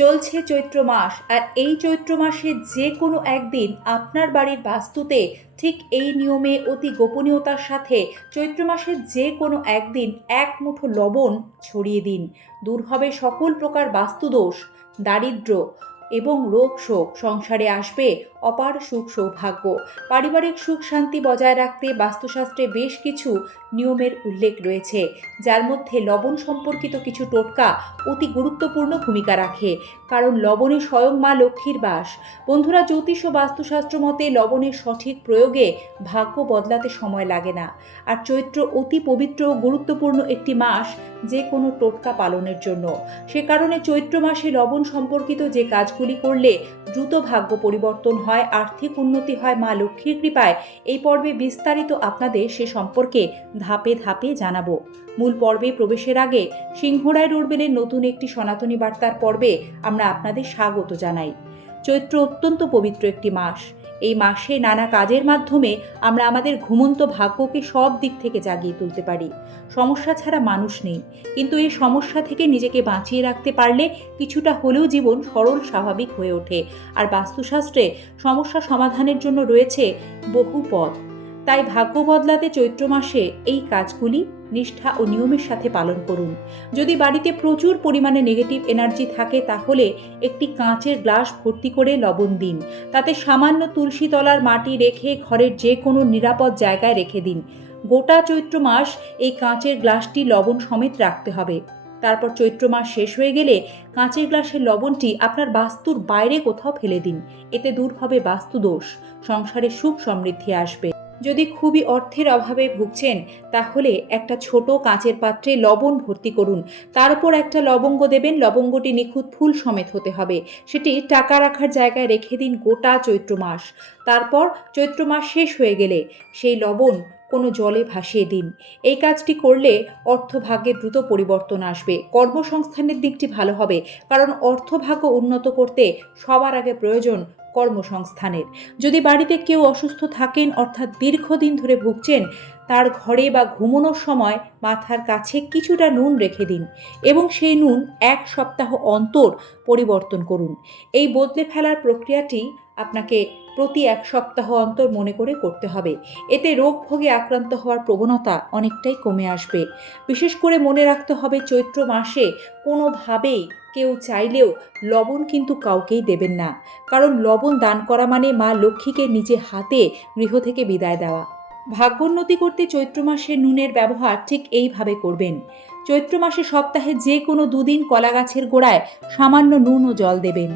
চলছে চৈত্র মাস আর এই চৈত্র মাসে যে কোনো একদিন আপনার বাড়ির বাস্তুতে ঠিক এই নিয়মে অতি গোপনীয়তার সাথে চৈত্র মাসের যে কোনো একদিন এক মুঠো লবণ ছড়িয়ে দিন। দূর হবে সকল প্রকার বাস্তুদোষ দারিদ্র এবং রোগ শোক। সংসারে আসবে অপার সুখ সৌভাগ্য। পারিবারিক সুখ শান্তি বজায় রাখতে বাস্তুশাস্ত্রে বেশ কিছু নিয়মের উল্লেখ রয়েছে, যার মধ্যে লবণ সম্পর্কিত কিছু টোটকা অতি গুরুত্বপূর্ণ ভূমিকা রাখে, কারণ লবণে স্বয়ং মা লক্ষ্মীর বাস। বন্ধুরা, জ্যোতিষ ও বাস্তুশাস্ত্র মতে লবণের সঠিক প্রয়োগে ভাগ্য বদলাতে সময় লাগে না। আর চৈত্র অতি পবিত্র ও গুরুত্বপূর্ণ একটি মাস যে কোনো টোটকা পালনের জন্য। সে কারণে চৈত্র মাসে লবণ সম্পর্কিত যে কাজগুলি করলে দ্রুত ভাগ্য পরিবর্তন হয়। আর্থিক উন্নতি হয় মা লক্ষ্মীর কৃপায়, এই পর্বে বিস্তারিত আপনাদের সে সম্পর্কে ধাপে ধাপে জানাব। মূল পর্বে প্রবেশের আগে সিংহরায় রোডবেলের নতুন একটি সনাতনী বার্তার পর্বে আমরা আপনাদের স্বাগত জানাই। চৈত্র অত্যন্ত পবিত্র একটি মাস। এই মাসে নানা কাজের মাধ্যমে আমরা আমাদের ঘুমন্ত ভাগ্যকে সব দিক থেকে জাগিয়ে তুলতে পারি। সমস্যা ছাড়া মানুষ নেই। কিন্তু এই সমস্যা থেকে নিজেকে বাঁচিয়ে রাখতে পারলে কিছুটা হলেও জীবন সরল, স্বাভাবিক হয়ে ওঠে। আর বাস্তুশাস্ত্রে সমস্যা সমাধানের জন্য রয়েছে বহু পথ। তাই ভাগ্য বদলাতে চৈত্র মাসে এই কাজগুলি নিষ্ঠা ও নিয়মের সাথে পালন করুন। যদি বাড়িতে প্রচুর পরিমাণে নেগেটিভ এনার্জি থাকে, তাহলে একটি কাঁচের গ্লাস ভর্তি করে লবণ দিন। তাতে সামান্য তুলসী তলার মাটি রেখে ঘরের যে কোনো নিরাপদ জায়গায় রেখে দিন। গোটা চৈত্র মাস এই কাঁচের গ্লাসটি লবণ সমেত রাখতে হবে। তারপর চৈত্র মাস শেষ হয়ে গেলে কাঁচের গ্লাসের লবণটি আপনার বাস্তুর বাইরে কোথাও ফেলে দিন। এতে দূর হবে বাস্তুদোষ। সংসারে সুখ সমৃদ্ধি আসবে। যদি খুবই অর্থের অভাবে ভুগছেন, তাহলে একটা ছোট কাঁচের পাত্রে লবণ ভর্তি করুন। তার উপর একটা লবঙ্গ দেবেন, লবঙ্গটি নিখুঁত ফুল সমেত হতে হবে। সেটি টাকা রাখার জায়গায় রেখে দিন গোটা চৈত্র মাস। তারপর চৈত্র মাস শেষ হয়ে গেলে সেই লবণ কোনো জলে ভাসিয়ে দিন। এই কাজটি করলে অর্থভাগ্যে দ্রুত পরিবর্তন আসবে। কর্মসংস্থানের দিকটি ভালো হবে, কারণ অর্থভাগ্য উন্নত করতে সবার আগে প্রয়োজন কর্মসংস্থানের। যদি বাড়িতে কেউ অসুস্থ থাকেন, অর্থাৎ দীর্ঘদিন ধরে ভুগছেন তার ঘরে বা ঘুমানোর সময় মাথার কাছে কিছুটা নুন রেখে দিন এবং সেই নুন এক সপ্তাহ অন্তর পরিবর্তন করুন। এই বদলে ফেলার প্রক্রিয়াটি আপনাকে প্রতি এক সপ্তাহ অন্তর মনে করে করতে হবে। এতে রোগ ভোগে আক্রান্ত হওয়ার প্রবণতা অনেকটাই কমে আসবে। বিশেষ করে মনে রাখতে হবে চৈত্র মাসে কোনোভাবেই কেউ চাইলেও লবণ কিন্তু কাউকেই দেবেন না। কারণ লবণ দান করা মানে মা লক্ষ্মীকে নিজে হাতে গৃহ থেকে বিদায় দেওয়া। ভাগ্যোন্নতি করতে চৈত্র মাসে নুনের ব্যবহার ঠিক এইভাবে করবেন। চৈত্র মাসে সপ্তাহে যে কোনো দুদিন কলা গাছের গোড়ায় সামান্য নুন ও জল দেবেন।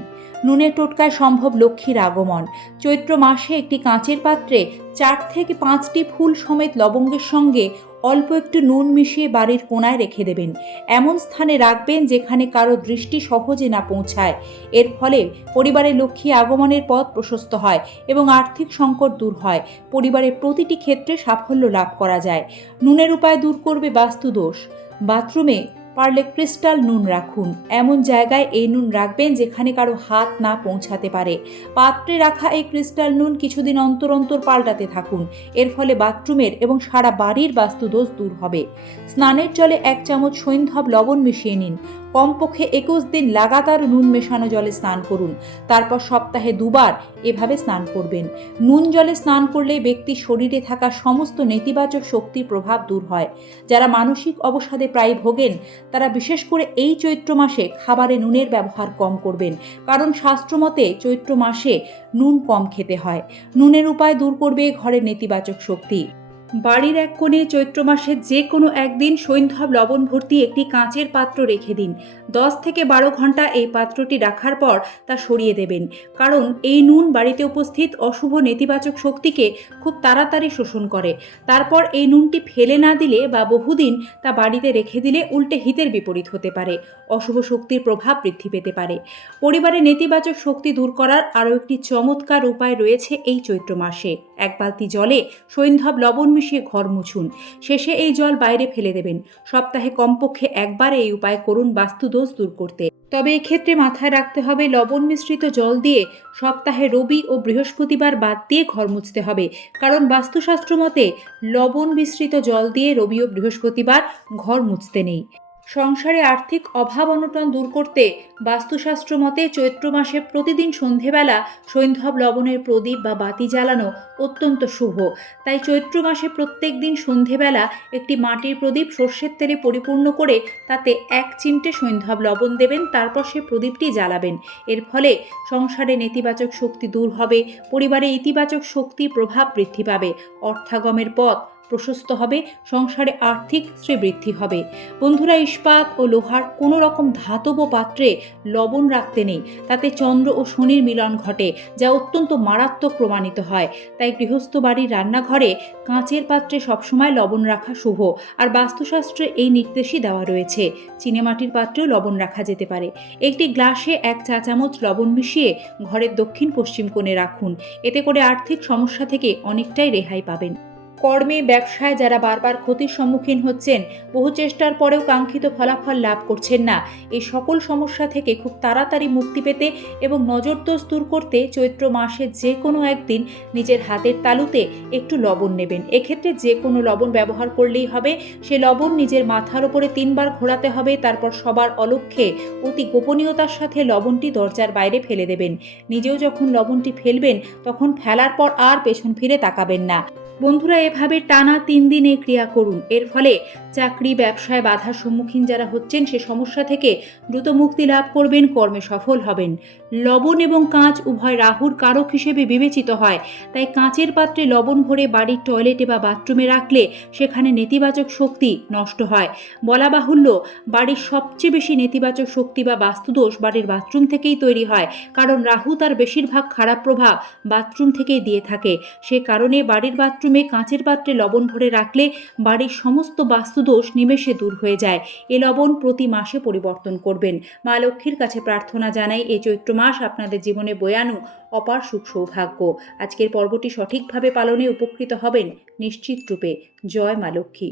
নুনের টোটকায় সম্ভব লক্ষ্মীর আগমন। চৈত্র মাসে একটি কাঁচের পাত্রে চার থেকে পাঁচটি ফুল সমেত লবঙ্গের সঙ্গে অল্প একটু নুন মিশিয়ে বাড়ির কোনায় রেখে দেবেন। এমন স্থানে রাখবেন যেখানে কারও দৃষ্টি সহজে না পৌঁছায়। এর ফলে পরিবারে লক্ষ্মী আগমনের পথ প্রশস্ত হয় এবং আর্থিক সংকট দূর হয়। পরিবারের প্রতিটি ক্ষেত্রে সাফল্য লাভ করা যায়। নুনের উপায় দূর করবে বাস্তুদোষ। বাথরুমে পারলে ক্রিস্টাল নুন রাখুন। এমন জায়গায় এই নুন রাখবেন যেখানে কারও হাত না পৌঁছাতে পারে। পাত্রে রাখা এই ক্রিস্টাল নুন কিছুদিন অন্তর অন্তর পাল্টাতে থাকুন। এর ফলে বাথরুমের এবং সারা বাড়ির বাস্তুদোষ দূর হবে। স্নানের জলে এক চামচ সৈন্ধব লবণ মিশিয়ে নিন। কমপক্ষে একুশ দিন লাগাতার নুন মেশানো জলে স্নান করুন। তারপর সপ্তাহে দুবার এভাবে স্নান করবেন। নুন জলে স্নান করলে ব্যক্তির শরীরে থাকা সমস্ত নেতিবাচক শক্তির প্রভাব দূর হয়। যারা মানসিক অবসাদে প্রায় ভোগেন তারা বিশেষ করে এই চৈত্র মাসে খাবারে নুনের ব্যবহার কম করবেন, কারণ শাস্ত্রমতে চৈত্র মাসে নুন কম খেতে হয়। নুনের উপায় দূর করবে ঘরের নেতিবাচক শক্তি। বাড়ির এক কোণে চৈত্র মাসের যে কোনো একদিন সৈন্ধব লবণ ভর্তি একটি কাঁচের পাত্র রেখে দিন। দশ থেকে বারো ঘণ্টা এই পাত্রটি রাখার পর তা সরিয়ে দেবেন। কারণ এই নুন বাড়িতে উপস্থিত অশুভ নেতিবাচক শক্তিকে খুব তাড়াতাড়ি শোষণ করে। তারপর এই নুনটি ফেলে না দিলে বা বহুদিন তা বাড়িতে রেখে দিলে উল্টে হিতের বিপরীত হতে পারে, অশুভ শক্তির প্রভাব বৃদ্ধি পেতে পারে। পরিবারে নেতিবাচক শক্তি দূর করার আরও একটি চমৎকার উপায় রয়েছে এই চৈত্র মাসে। এক বালতি জলে সৈন্ধব লবণ মিশিয়ে ঘর মুছুন। শেষে এই জল বাইরে ফেলে দেবেন। সপ্তাহে কমপক্ষে একবার এই উপায় করুন বাস্তুদোষ দূর করতে। তবে এক্ষেত্রে মাথায় রাখতে হবে, লবণ মিশ্রিত জল দিয়ে সপ্তাহে রবি ও বৃহস্পতিবার বাদ দিয়ে ঘর মুছতে হবে। কারণ বাস্তুশাস্ত্র মতে, লবণ মিশ্রিত জল দিয়ে রবি ও বৃহস্পতিবার ঘর মুছতে নেই। সংসারে আর্থিক অভাব অনটন দূর করতে বাস্তুশাস্ত্র মতে চৈত্র মাসে প্রতিদিন সন্ধেবেলা সৈন্ধব লবণের প্রদীপ বা বাতি জ্বালানো অত্যন্ত শুভ। তাই চৈত্র মাসে প্রত্যেক দিন সন্ধেবেলা একটি মাটির প্রদীপ সর্ষের তেলে পরিপূর্ণ করে তাতে এক চিমটে সৈন্ধব লবণ দেবেন, তারপর সে প্রদীপটি জ্বালাবেন। এর ফলে সংসারে নেতিবাচক শক্তি দূর হবে, পরিবারে ইতিবাচক শক্তি প্রভাব বৃদ্ধি পাবে। অর্থাগমের পথ প্রশস্ত হবে, সংসারে আর্থিক শ্রীবৃদ্ধি হবে। বন্ধুরা, ইস্পাত ও লোহার কোনো রকম ধাতব পাত্রে লবণ রাখতে নেই। তাতে চন্দ্র ও শনির মিলন ঘটে, যা অত্যন্ত মারাত্মক প্রমাণিত হয়। তাই গৃহস্থ বাড়ির রান্নাঘরে কাঁচের পাত্রে সবসময় লবণ রাখা শুভ। আর বাস্তুশাস্ত্রে এই নির্দেশই দেওয়া রয়েছে, চিনেমাটির পাত্রেও লবণ রাখা যেতে পারে। একটি গ্লাসে এক চা চামচ লবণ মিশিয়ে ঘরের দক্ষিণ পশ্চিম কোণে রাখুন। এতে করে আর্থিক সমস্যা থেকে অনেকটাই রেহাই পাবেন। কর্মে ব্যবসায় যারা বারবার ক্ষতির সম্মুখীন হচ্ছেন, বহু চেষ্টার পরেও কাঙ্ক্ষিত ফলাফল লাভ করছেন না। এই সকল সমস্যা থেকে খুব তাড়াতাড়ি মুক্তি পেতে এবং নজরদোষ দূর করতে চৈত্র মাসে যে কোনো একদিন নিজের হাতের তালুতে একটু লবণ নেবেন। এক্ষেত্রে যে কোনো লবণ ব্যবহার করলেই হবে। সে লবণ নিজের মাথার ওপরে তিনবার ঘোরাতে হবে, তারপর সবার অলক্ষ্যে অতি গোপনীয়তার সাথে লবণটি দরজার বাইরে ফেলে দেবেন। নিজেও যখন লবণটি ফেলবেন, তখন ফেলার পর আর পেছন ফিরে তাকাবেন না। বন্ধুরা এভাবে টানা তিন দিন ক্রিয়া করুন। এর ফলে চাকরি, ব্যবসায় বাধার সম্মুখীন যারা হচ্ছেন, সে সমস্যা থেকে দ্রুত মুক্তি লাভ করবেন, কর্মে সফল হবেন। লবণ এবং কাঁচ উভয় রাহুর কারক হিসেবে বিবেচিত হয়। তাই কাঁচের পাত্রে লবণ ভরে বাড়ির টয়লেটে বা বাথরুমে রাখলে সেখানে নেতিবাচক শক্তি নষ্ট হয়। বলা বাহুল্য, বাড়ির সবচেয়ে বেশি নেতিবাচক শক্তি বা বাস্তুদোষ বাড়ির বাথরুম থেকেই তৈরি হয়। কারণ রাহু তার বেশিরভাগ খারাপ প্রভাব বাথরুম থেকেই দিয়ে থাকে। সে কারণে বাড়ির বাথরুমে কাঁচের পাত্রে লবণ ভরে রাখলে বাড়ির সমস্ত বাস্তুদোষ নিমেষে দূর হয়ে যায়। এ লবণ প্রতি মাসে পরিবর্তন করবেন। মা লক্ষ্মীর কাছে প্রার্থনা জানাই এই চৈত্র মাস আপনাদের জীবনে বয়ানু, অপার সুখ সৌভাগ্য। আজকের পর্বটি সঠিকভাবে পালনে উপকৃত হবেন নিশ্চিত রূপে। জয় মা লক্ষ্মী।